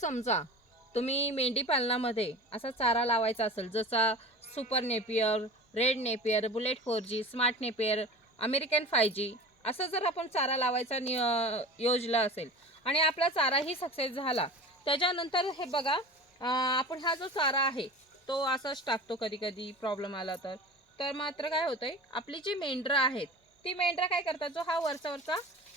समजा तुम्ही मेंढी पालनामध्ये असा चारा लावायचा असेल जसा super napier red napier bullet four G smart napier American five G असं जर आपण चारा लावायचा नि योजला असेल आणि आपला चाराही सक्सेस झाला त्याच्यानंतर हे बघा आपण हा जो चारा आहे तो असाच टाकतो कधी कधी प्रॉब्लेम आला तर. तर मात्र काय होतंय आपली जी मेंढरं आहेत ती मेंढरं काय करतात जो हा वरचा वरचा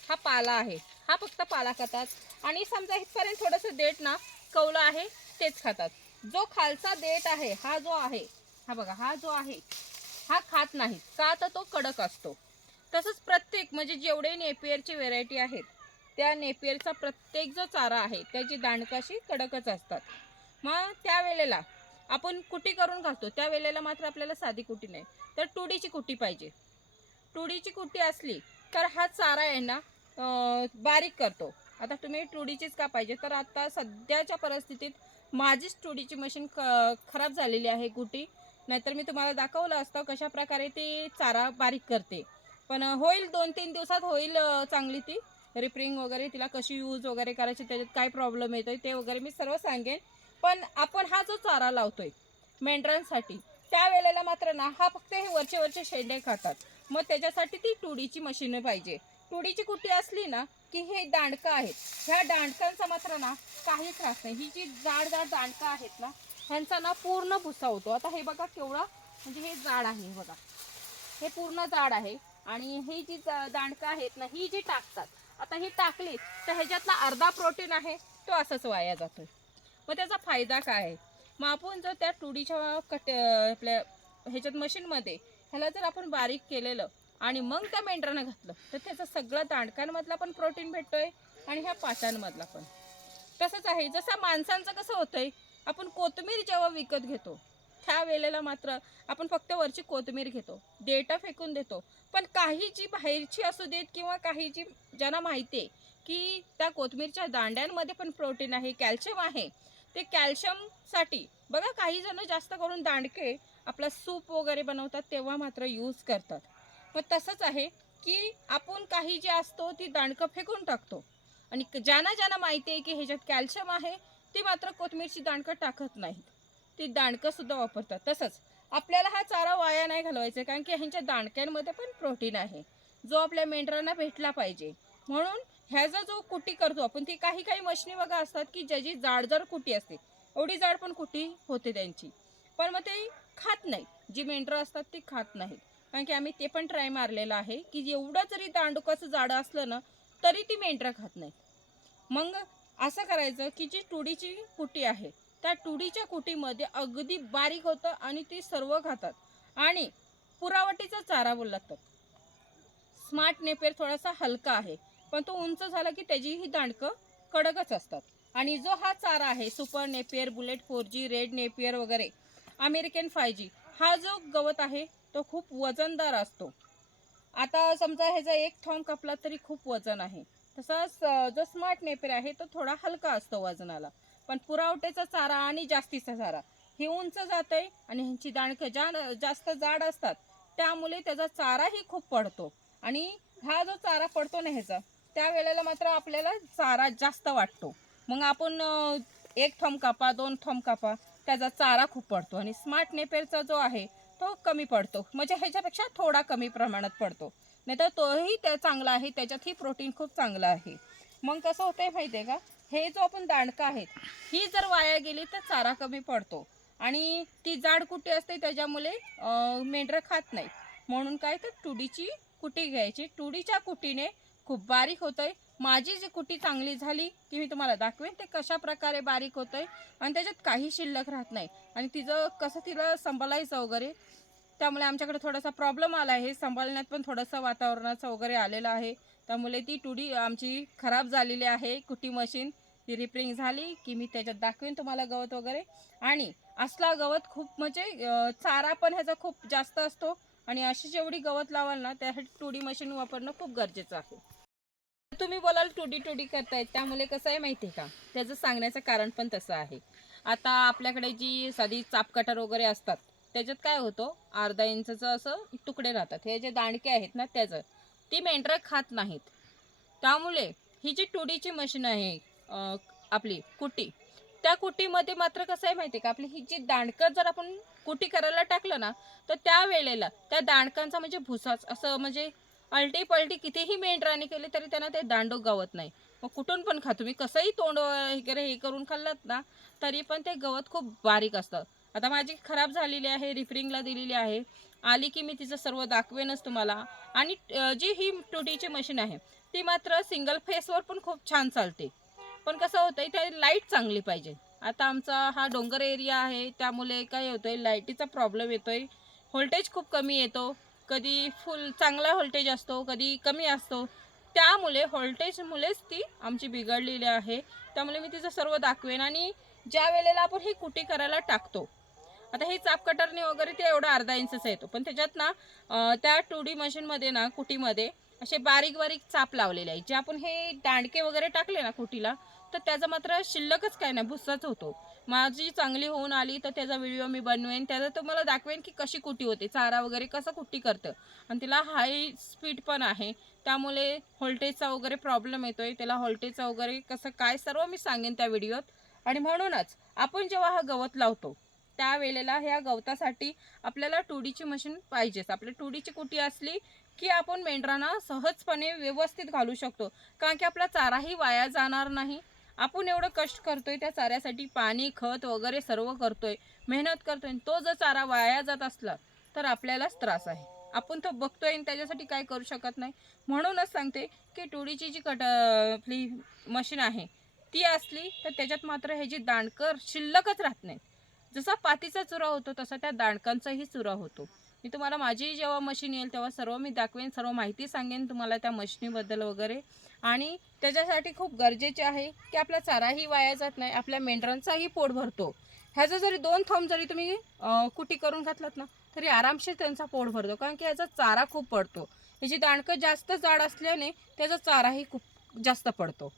हा पाला आहे हा फक्त पाला खातात. आणि समजा इथपर्यंत थोडंसं देठ ना कवलं आहे तेच खातात. जो खालचा देठ आहे हा जो आहे हा बघा हा जो आहे हा खात नाही का तर तो कडक असतो. तसंच प्रत्येक म्हणजे जेवढे नेपियरची व्हेरायटी आहेत त्या नेपियरचा प्रत्येक जो चारा आहे त्याची दांडकाशी कडकच असतात. मग त्यावेळेला आपण कुटी करून घालतो. त्या वेळेला मात्र आपल्याला साधी कुटी नाही. तर तुडीची कुटी पाहिजे. तुडीची कुटी असली तर हा चारा आहे ना बारीक करतो. आता तुम्ही तुडीचीच का पाहिजे? तर आता सध्याच्या परिस्थितीत माझीच तुडीची मशीन ख खराब झालेली आहे गुटी. नाहीतर मी तुम्हाला दाखवलं असतं कशा प्रकारे ती चारा बारीक करते. पण होईल दोन तीन दिवसात होईल चांगली ती. रिपेरिंग वगैरे तिला कशी यूज वगैरे करायची त्याच्यात काय प्रॉब्लेम येतोय ते वगैरे मी सर्व सांगेन. पण आपण हा जो चारा लावतोय मेंढरांसाठी त्यावेळेला मात्र ना हा फक्त हे वरचे वरचे शेंडे खातात. मग त्याच्यासाठी ती तुडीची मशीन पाहिजे. टोडीची कुटी असली ना की हे दांडकं आहेत. ह्या दांडकांचा मात्र ना काही त्रास नाही. ही जी जाड जाड दांडकं आहेत ना ह्यांचा ना पूर्ण भुसा होतो. आता हे बघा केवढा म्हणजे हे जाड आहे बघा. हे पूर्ण जाड आहे. आणि ही जी जा- दांडकं आहेत ना ही जी टाकतात. आता ही टाकली तर ह्याच्यातला अर्धा प्रोटीन आहे तो असंच वाया जातो मग त्याचा फायदा काय आहे? मग आपण जर त्या तुडीच्या कट आपल्या ह्याच्यात मशीनमध्ये ह्याला जर आपण बारीक केलेलं आणि मग त्या मेंढरानं घातलं. तर त्याचं सगळा दांडकांमधला पण प्रोटीन भेटतोय आणि ह्या पाटांमधला पण. तसंच आहे जसं माणसांचं कसं होतंय आपण कोथमीर जेव्हा विकत घेतो त्या वेळेला मात्र आपण फक्त वरची कोथमीर घेतो डेटा फेकून देतो. पण काही जी बाहेरची असू देत किंवा काही जी ज्यांना माहिती आहे की त्या कोथमीरच्या दांड्यांमध्ये पण प्रोटीन आहे कॅल्शियम आहे ते कॅल्शियमसाठी बघा काही जण जास्त करून दांडके आपला सूप वगैरे बनवतात तेव्हा मात्र यूज करतात. पण तसंच आहे की आपण काही जे असतो ती दांडकं फेकून टाकतो. आणि ज्यांना ज्यांना माहिती आहे की ह्याच्यात कॅल्शियम आहे ती मात्र कोथमीरची दांडकं टाकत नाहीत. ती दांडकंसुद्धा वापरतात. तसंच आपल्याला हा चारा वाया नाही घालवायचा कारण की ह्यांच्या दांडक्यांमध्ये पण प्रोटीन आहे. जो आपल्या मेंढरांना भेटला पाहिजे. म्हणून ह्याचा जो कुटी करतो आपण ती काही काही मशनी बघा असतात की ज्याची जाडजड कुटी असते एवढी जाड पण कुटी होते त्यांची. पण मग ते खात नाही जी मेंढरं असतात ती खात नाहीत. कारण की आम्ही ते पण ट्राय मारलेलं आहे की एवढं जरी दांडुकाचं जाडं असलं ना तरी ती मेंढरा खात नाहीत. मग असं करायचं की जी तुडीची कुटी आहे त्या तुडीच्या कुटीमध्ये अगदी बारीक होतं आणि ती सर्व खातात. आणि पुरावटीचा चारा बोलतात स्मार्ट नेपेर थोडासा हलका आहे पण तो उंच झाला की त्याची ही दांडकं कडकच असतात. आणि जो हा चारा आहे super napier bullet four G red napier वगैरे अमेरिकन फाय जी हा जो गवत आहे तो खूप वजनदार असतो. आता समजा ह्याचा एक थॉम कापला तरी खूप वजन आहे. तसाच जो स्मार्ट नेपेर आहे तो थोडा हलका असतो वजनाला. पण पुरावट्याचा चारा आणि जास्तीचा चारा हे उंच जात आहे आणि ह्यांची दाणकं जा जास्त जाड असतात. त्यामुळे त्याचा चाराही खूप पडतो. आणि हा जो चारा पडतो ना ह्याचा त्या वेळेला मात्र आपल्याला चारा जास्त वाटतो. मग आपण एक थंब कापा दोन थंब कापा त्याचा चारा खूप पडतो. आणि स्मार्ट नेपेरचा जो आहे तो कमी पडतो. म्हणजे ह्याच्यापेक्षा थोडा कमी प्रमाणात पडतो. नाहीतर तोही त्या चांगला आहे त्याच्यातही प्रोटीन खूप चांगलं आहे. मग कसं होतं आहे माहिती आहे का? हे जो आपण दांडकं आहेत ही जर वाया गेली तर चारा कमी पडतो. आणि ती जाड कुटी असते त्याच्यामुळे मेंढरं खात नाही. म्हणून काय तर तुडीची कुटी घ्यायची. तुडीच्या कुटीने खूप बारीक होतं आहे माझी जी कुटी चांगली झाली की मी तुम्हाला दाखवेन ते कशा प्रकारे बारीक होतंय आणि त्याच्यात काही शिल्लक राहत नाही. आणि तिचं कसं तिला सांभाळायचं वगैरे त्यामुळे आमच्याकडे थोडासा प्रॉब्लेम आला आहे. सांभाळण्यात पण थोडंसं वातावरणाचं वगैरे आलेलं आहे. त्यामुळे ती टुडी आमची खराब झालेली आहे. कुटी मशीन ती रिपेरिंग झाली की मी त्याच्यात दाखवेन तुम्हाला गवत वगैरे. आणि असला गवत खूप म्हणजे चारा पण ह्याचा खूप जास्त असतो. आणि अशी जेवढी गवत लावाल ना त्यासाठी टुडी मशीन वापरणं खूप गरजेचं आहे. तुम्ही बोलाल टुडी टोडी करतायत त्यामुळे कसं आहे माहिती आहे का? त्याचं सांगण्याचं कारण पण तसं आहे. आता आपल्याकडे जी साधी चापकटर वगैरे असतात त्याच्यात काय होतो? अर्धा इंचचं असं तुकडे राहतात. हे जे दांडके आहेत ना त्याचं ती मेंढरं खात नाहीत. त्यामुळे ही जी टुडीची मशीन आहे आपली कुटी त्या कुटीमध्ये मात्र कसं आहे माहिती आहे का? आपली ही जी दांडकं जर आपण कुटी करायला टाकलं ना तर त्या वेळेला त्या दांडकांचा म्हणजे भुसाच असं म्हणजे आलटी पलटी कितीही मेंढराने केली तरी त्यांना ते दांडो गावत नाही. मग कुठून पण खा तुम्ही कसंही तोंड वगैरे हे करून खाल्लात ना तरी पण ते गवत खूप बारीक असतं. आता माझी खराब झालेली आहे रिफरिंगला दिलेली आहे. आली की मी तिचं सर्व दाखवेनच तुम्हाला. आणि जी ही टुटीची मशीन आहे ती मात्र सिंगल फेसवर पण खूप छान चालते. पण कसं होतंय त्या लाइट चांगली पाहिजे. आता आमचा हा डोंगर एरिया आहे त्यामुळे काय होतं आहे लाईटीचा प्रॉब्लेम येतो आहे व्होल्टेज खूप कमी येतो. कधी फुल चांगला व्होल्टेज असतो कधी कमी असतो. त्यामुळे व्होल्टेजमुळेच ती आमची बिघडलेली आहे. त्यामुळे मी तिचं सर्व दाखवेन आणि ज्या वेळेला आपण ही कुटी करायला टाकतो आता हे चाप कटरने वगैरे ते एवढा अर्धा इंचचा येतो पण त्याच्यात ना त्या टू डी मशीनमध्ये ना कुटीमध्ये असे बारीक बारीक चाप लावलेले आहे जे आपण हे दांडके वगैरे टाकले ना कुटीला तर त्याचा मात्र शिल्लकच काय नाही भुस्साच होतो. माझी चांगली होऊन आली तर त्याचा व्हिडिओ मी बनवेन. त्याचा तुम्हाला दाखवेन की कशी कुटी होते चारा वगैरे कसं कुट्टी करतं. आणि तिला हाय स्पीड पण आहे. त्यामुळे व्होल्टेजचा वगैरे प्रॉब्लेम येतो आहे त्याला व्होल्टेजचा वगैरे कसं काय सर्व मी सांगेन त्या व्हिडिओत आणि म्हणूनच आपण जेव्हा हा गवत लावतो त्यावेळेला ह्या गवतासाठी आपल्याला टुडीची मशीन पाहिजेच. आपल्या टुडीची कुटी असली की आपण मेंढरांना सहजपणे व्यवस्थित घालू शकतो. कारण की आपला चाराही वाया जाणार नाही. आपण एवढं कष्ट करतोय त्या चाऱ्यासाठी पाणी खत वगैरे सर्व करतोय मेहनत करतोय तो जर चारा वाया जात असला तर आपल्यालाच त्रास आहे. आपण तो बघतोय आणि त्याच्यासाठी काय करू शकत नाही. म्हणूनच सांगते की टोळीची जी कट आपली मशीन आहे ती असली तर त्याच्यात मात्र ह्याची दांडकर शिल्लकच राहत नाही जसा पातीचा चुरा होतो तसा त्या दांडकांचाही चुरा होतो. मी तुम्हाला माझी जेव्हा मशीन येईल तेव्हा सर्व मी दाखवेन सर्व माहिती सांगेन तुम्हाला त्या मशीनीबद्दल वगैरे. आणि त्याच्यासाठी खूप गरजेचे आहे की आपला चाराही वाया जात नाही आपल्या मेंढरांचाही पोट भरतो. ह्याचा जरी दोन थंब जरी तुम्ही कुटी करून घातलात ना तरी आरामशीर त्यांचा पोट भरतो. कारण की ह्याचा चारा खूप पडतो. ह्याची दाणकं जास्त जाड असल्याने त्याचा चाराही खूप जास्त पडतो.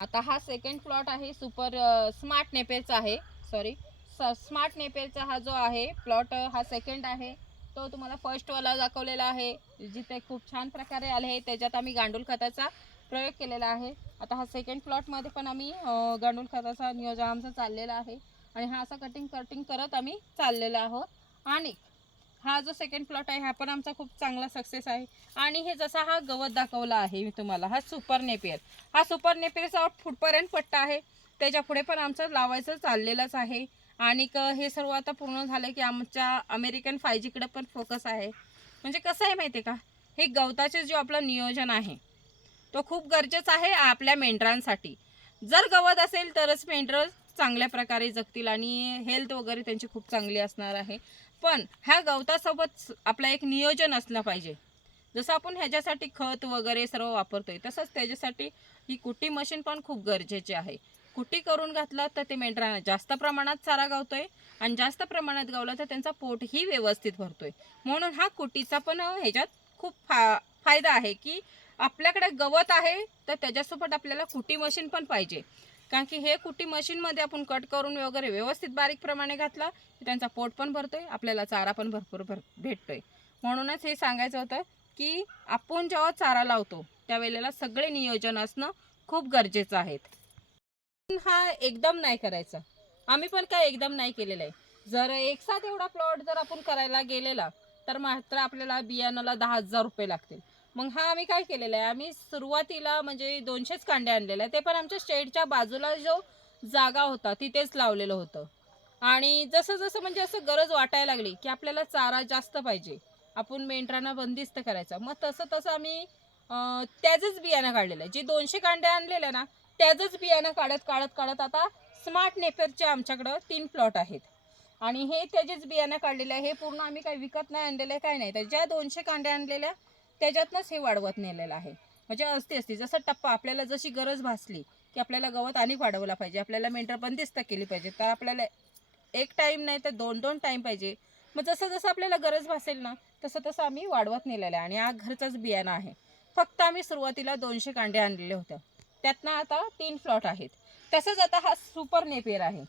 आता हा सेकंड प्लॉट आहे सुपर स्मार्ट नेपेलचा आहे. सॉरी स्मार्ट नेपेलचा हा जो आहे प्लॉट हा सेकंड आहे. तो तुम्हाला फर्स्टवाला दाखवलेला आहे. जिथे खूप छान प्रकारे आले आहे त्याच्यात आम्ही गांडूळ खताचा प्रयोग केलेला आहे. आता हा सेकंड प्लॉटमध्ये पण आम्ही गांडूळ खताचा नियोजन आमचा चाललेला आहे. आणि हा असा कटिंग कटिंग करत आम्ही चाललेलो आहोत. आणि हा जो सेकंड प्लॉट आहे हा पण आमचा खूप चांगला सक्सेस आहे. आणि हे जसा हा गवत दाखवला आहे मी तुम्हाला हा सुपर नेपियर हा सुपर नेपियरचा फुटपर्यंत पट्टा आहे. त्याच्या पुढे पण आमचं लावायचं चाललेलंच आहे. आणि हे सर्व आता पूर्ण झालं की आमच्या अमेरिकन फाय जीकडे पण फोकस आहे. म्हणजे कसं आहे माहिती आहे का? हे गवताचे जो आपलं नियोजन आहे तो खूप गरजेचा आहे आपल्या मेंढरांसाठी. जर गवत असेल तरच मेंढरं चांगल्या प्रकारे जगतील आणि हेल्थ वगैरे त्यांची खूप चांगली असणार आहे. पण ह्या गवतासोबत आपलं एक नियोजन असलं पाहिजे. जसं आपण ह्याच्यासाठी खत वगैरे सर्व वापरतोय तसंच त्याच्यासाठी ही कुटी मशीन पण खूप गरजेची आहे. कुटी करून घातलं तर ते मेंढरांना जास्त प्रमाणात चारा गावतोय आणि जास्त प्रमाणात गावला तर त्यांचा पोटही व्यवस्थित भरतोय. म्हणून हा कुटीचा पण ह्याच्यात खूप फा फायदा आहे की आपल्याकडे गवत आहे तर त्याच्यासोबत आपल्याला कुटी मशीन पण पाहिजे. कारण की हे कुटी मशीनमध्ये आपण कट करून वगैरे व्यवस्थित बारीक प्रमाणे घातला की त्यांचा पोट पण भरतोय आपल्याला चारा पण भरपूर भर भेटतोय. म्हणूनच हे सांगायचं होतं की आपण जेव्हा चारा लावतो त्यावेळेला सगळे नियोजन असणं खूप गरजेचं आहे. हा एकदम नाही करायचा. आम्ही पण काय एकदम नाही केलेलं आहे. जर एक साथ एवढा प्लॉट जर आपण करायला गेलेला तर मात्र आपल्याला बियाणाला दहा हजार रुपये लागतील. मग हा आम्ही काय केलेला आहे? आम्ही सुरुवातीला म्हणजे दोनशेच कांडे आणलेले आहे ते पण आमच्या स्टेटच्या बाजूला जो जागा होता तिथेच लावलेलं होतं. आणि जसं जसं म्हणजे असं गरज वाटायला लागली की आपल्याला चारा जास्त पाहिजे. आपण मेंढरांना बंदिस्त करायचा. मग तसं तसं आम्ही त्याचंच बियाणं काढलेलं आहे. जे दोनशे कांडे आणलेले ना त्याचंच बियाणं काढत काढत काढत आता स्मार्ट नेपेरचे आमच्याकडं तीन प्लॉट आहेत. आणि हे त्याचेच बियाणं काढलेले आहे. हे पूर्ण आम्ही काही विकत नाही आणलेलं आहे काय नाही. तर ज्या दोनशे कांड्या आणलेल्या त्याच्यातनंच हे वाढवत नेलेलं आहे. म्हणजे असते असते. जसं टप्पा आपल्याला जशी गरज भासली की आपल्याला गवत आणि वाढवला पाहिजे आपल्याला मेंढर बंदिस्त केली पाहिजे तर आपल्याला एक टाईम नाही तर दोन दोन टाईम पाहिजे. मग जसं जसं आपल्याला गरज भासेल ना तसं तसं आम्ही वाढवत नेलेलं आहे आणि हा घरचाच बियाणं आहे. फक्त आम्ही सुरुवातीला दोनशे कांडे आणलेले होते. त्यातनं आता तीन प्लॉट आहेत. तसंच आता हा सुपर नेपेर आहे.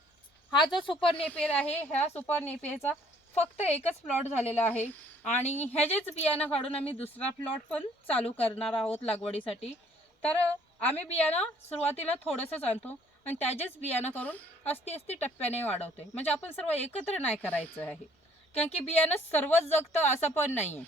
हा जो सुपर नेपेर आहे ह्या सुपर नेपेरचा फक्त एकच प्लॉट झालेला आहे. आणि ह्याचेच बियाणं काढून आम्ही दुसरा प्लॉट पण चालू करणार आहोत लागवडीसाठी. तर आम्ही बियाणं सुरुवातीला थोडंसंच आणतो आणि त्याचेच बियाणं करून अस्ती अस्ती टप्प्याने वाढवतोय. म्हणजे आपण सर्व एकत्र नाही करायचं आहे. कारण की बियाणं सर्वच जगतं असं पण नाही आहे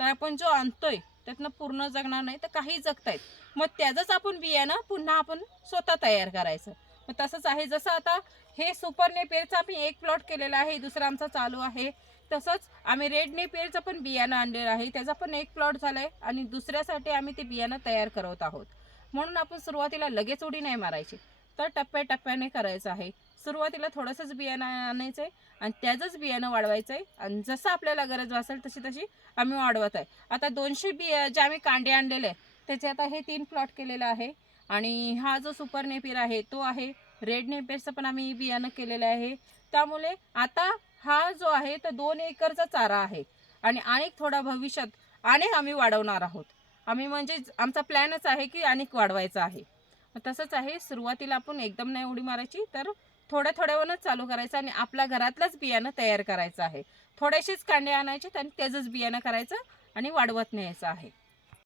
तर आपण जो आणतोय त्यातनं पूर्ण जगणार नाही तर काही जगतायत. मग त्याचंच आपण बियाणं पुन्हा आपण स्वतः तयार करायचं. मग तसंच आहे. जसं आता हे सुपर नेपेरचा आम्ही एक प्लॉट केलेला आहे दुसरा आमचा चालू आहे. तसंच आम्ही रेड नेपेरचं पण बियाणं आणलेलं आहे त्याचा पण एक प्लॉट झाला आहे आणि दुसऱ्यासाठी आम्ही ते बियाणं तयार करत आहोत. म्हणून आपण सुरुवातीला लगेच उडी नाही मारायची तर टप्प्याटप्प्याने करायचं आहे. सुरुवातीला थोडंसंच बियाणं आणायचं आहे आणि त्याचंच बियाणं वाढवायचं आहे आणि जसं आपल्याला गरज भासेल तशी तशी आम्ही वाढवत आहे. आता दोनशे बिया जे आम्ही कांडे आणलेले आहे त्याचे आता हे तीन प्लॉट केलेलं आहे. आणि हा जो सुपर नेपियर आहे तो आहे रेड नेपियरचं पण आम्ही बियाणं केलेलं आहे. त्यामुळे आता हा जो आहे तो दोन एकरचा चारा आहे. आणि अनेक थोडा भविष्यात अनेक आम्ही वाढवणार आहोत. आम्ही म्हणजे आमचा प्लॅनच आहे की अनेक वाढवायचा आहे. तसंच आहे सुरुवातीला आपण एकदम नाही उडी मारायची तर थोड्या थोड्यावरच चालू करायचं आणि आपल्या घरातलंच बियाणं तयार करायचं आहे. थोडेसेच कांडे आणायचे आणि त्याचंच बियाणं करायचं आणि वाढवत न्यायचं आहे.